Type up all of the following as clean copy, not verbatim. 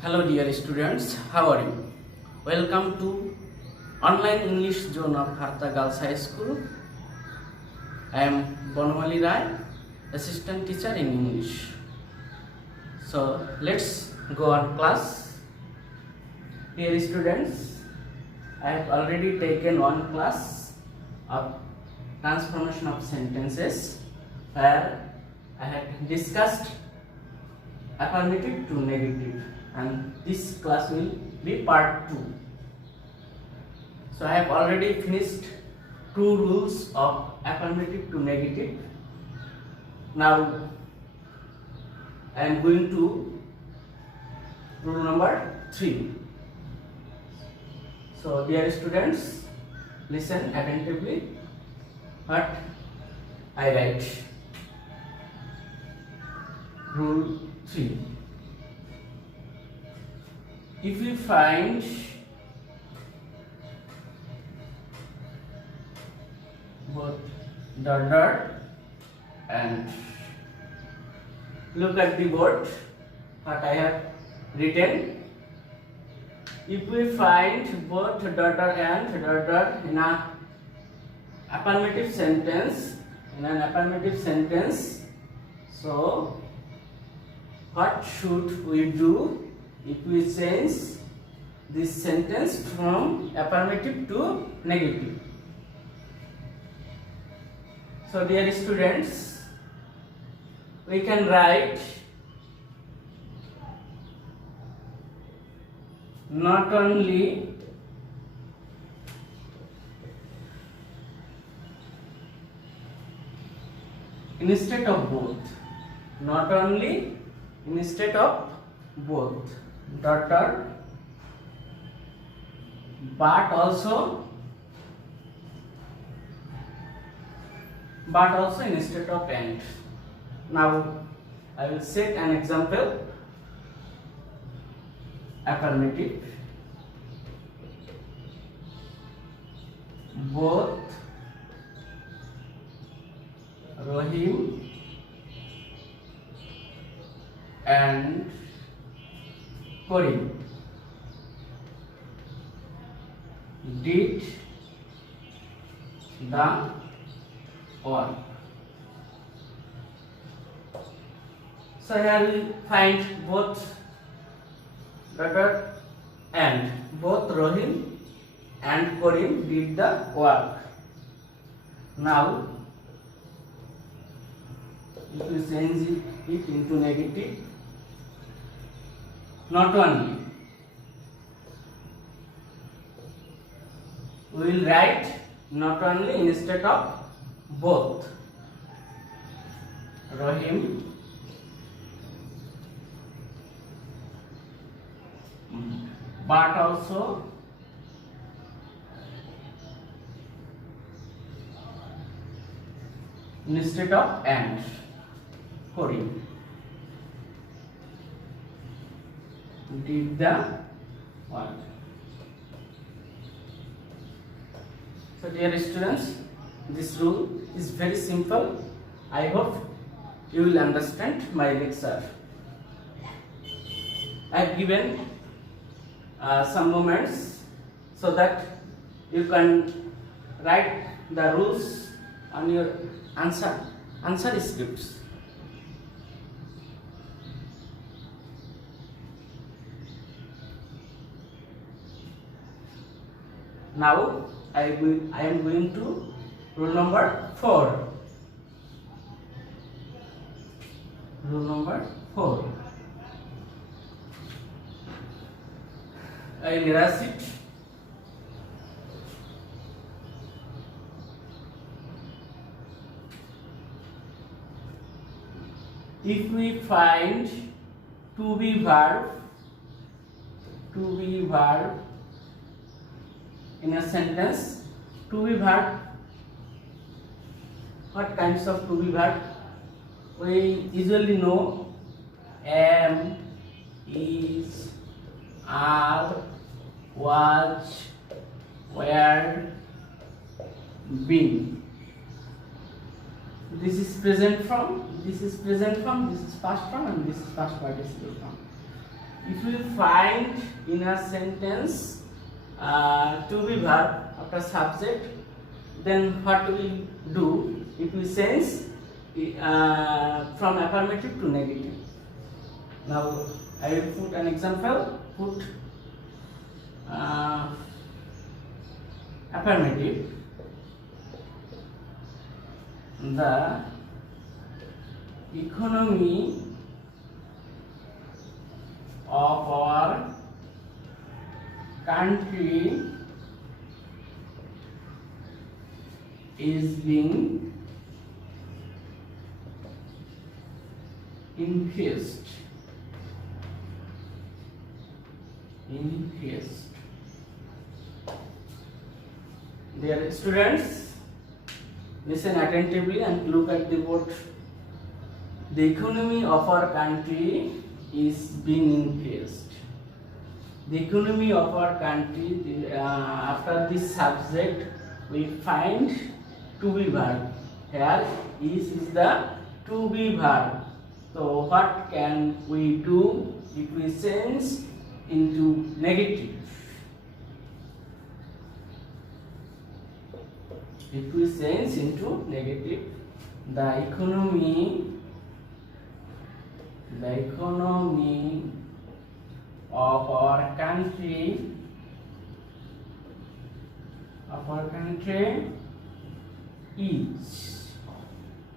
Hello dear students, how are you? Welcome to online English zone of Harta Girls High School. I am Bonwali Rai, assistant teacher in English. So let's go on class. Dear students, I have already taken one class of transformation of sentences where I have discussed affirmative to negative, and this class will be part 2. So I have already finished 2 rules of affirmative to negative. Now I am going to rule number 3. So dear students, listen attentively what I write. Rule 3. If you find both dot and look at the board what I have written. If we find both dot and dot in an affirmative sentence, so what should we do if we change this sentence from affirmative to negative? So dear students, we can write not only instead of both, not only instead of both dot, but also instead of and. Now I will set an example. Affirmative, both Rahim and Karim did the work. So here we find both dot and both Rahim and Karim did the work. Now if you change it into negative, not only, we will write not only instead of both Rahim but also instead of and Karim did the work. So dear students, this rule is very simple. I hope you will understand my lecture. I have given some moments so that you can write the rules on your answer scripts. Now I am going to rule number 4. Rule number 4. I will erase it. If we find to be verb in a sentence, to be verb, what kinds of to be verb? We usually know am, is, are, was, were, been. This is present form, this is past form, and this is past participle form. if we find in a sentence to be verb after subject, then what we do? If we change from affirmative to negative. Now I will put an example. Put affirmative. The economy of our country is being increased. Dear students, listen attentively and look at the word. The economy of our country is being increased. The economy of our country, after this subject, we find to be verb. Here is the to be verb. So what can we do if we change into negative? If we change into negative, the economy of our country is,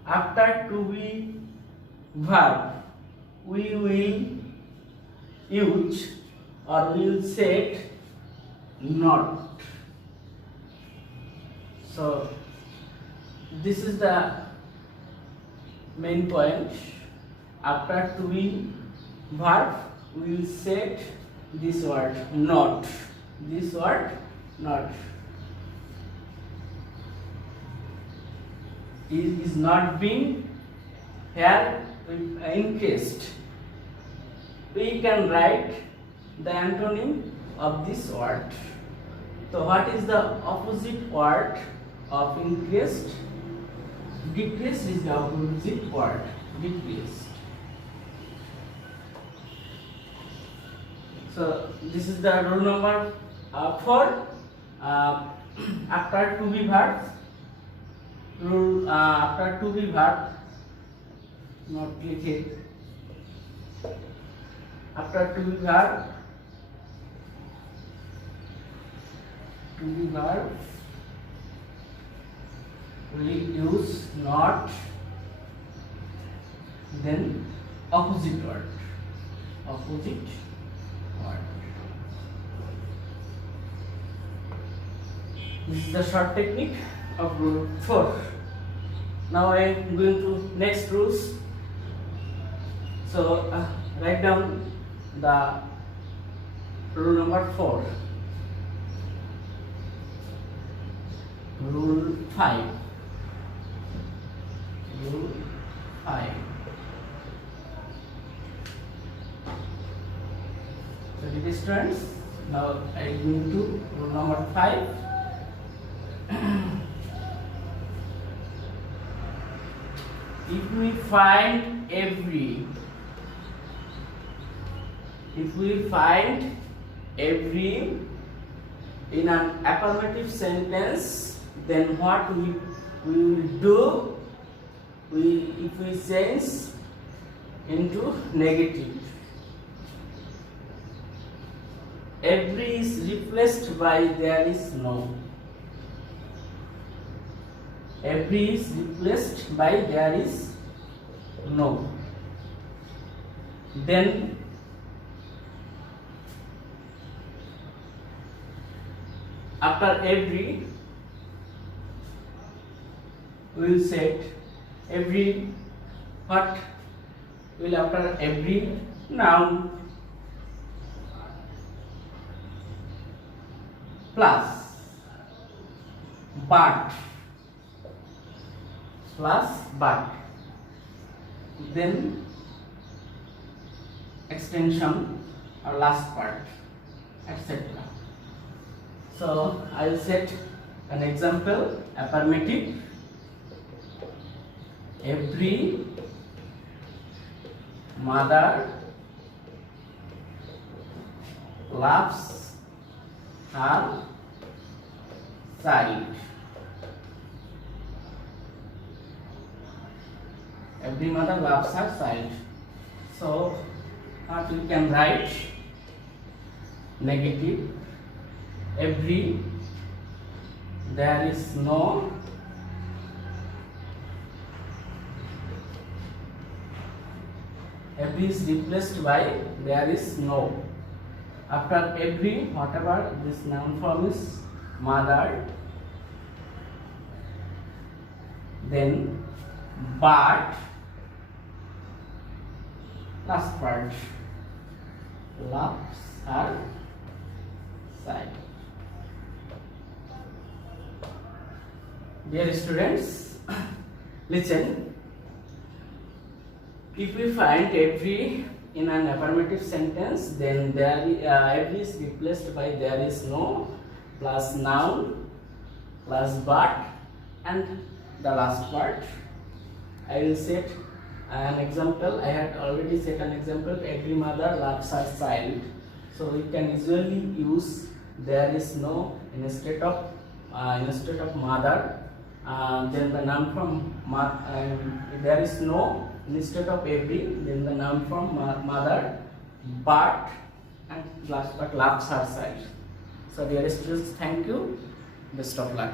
after to be verb, we will use or will set not. So this is the main point. After to be verb, we will set this word not. This word not is not being here increased. We can write the antonym of this word. So what is the opposite word of increased? Decreased is the opposite word. Decreased. So this is the rule number 4. After to be verb, rule after to be verb, not click it. After to be verb, we use not, then opposite word. This is the short technique of rule 4. Now I am going to next rules. So write down the rule number 4. Rule 5. So dear students, now I am going to rule number 5. If we find every in an affirmative sentence, then what we will do? If we change into negative, every is replaced by there is no. Every is replaced by there is no. Then after every, we will set every, what will after every noun plus but, then extension or last part, etc. So I will set an example. Affirmative. Every mother loves her child. Every mother loves her child. So what we can write? Negative. Every, there is no, every is replaced by there is no. After every, whatever this noun form is, mother, then but, last part, loves her child. Dear students, listen. If we find every in an affirmative sentence, then there every is replaced by there is no plus noun plus but and the last part. I will set an example. I had already set an example. Every mother loves her child. So we can usually use there is no instead of mother. Then the noun from there is no instead of every, then the noun from mother, but and last but loves her child. So dear students, thank you. Best of luck.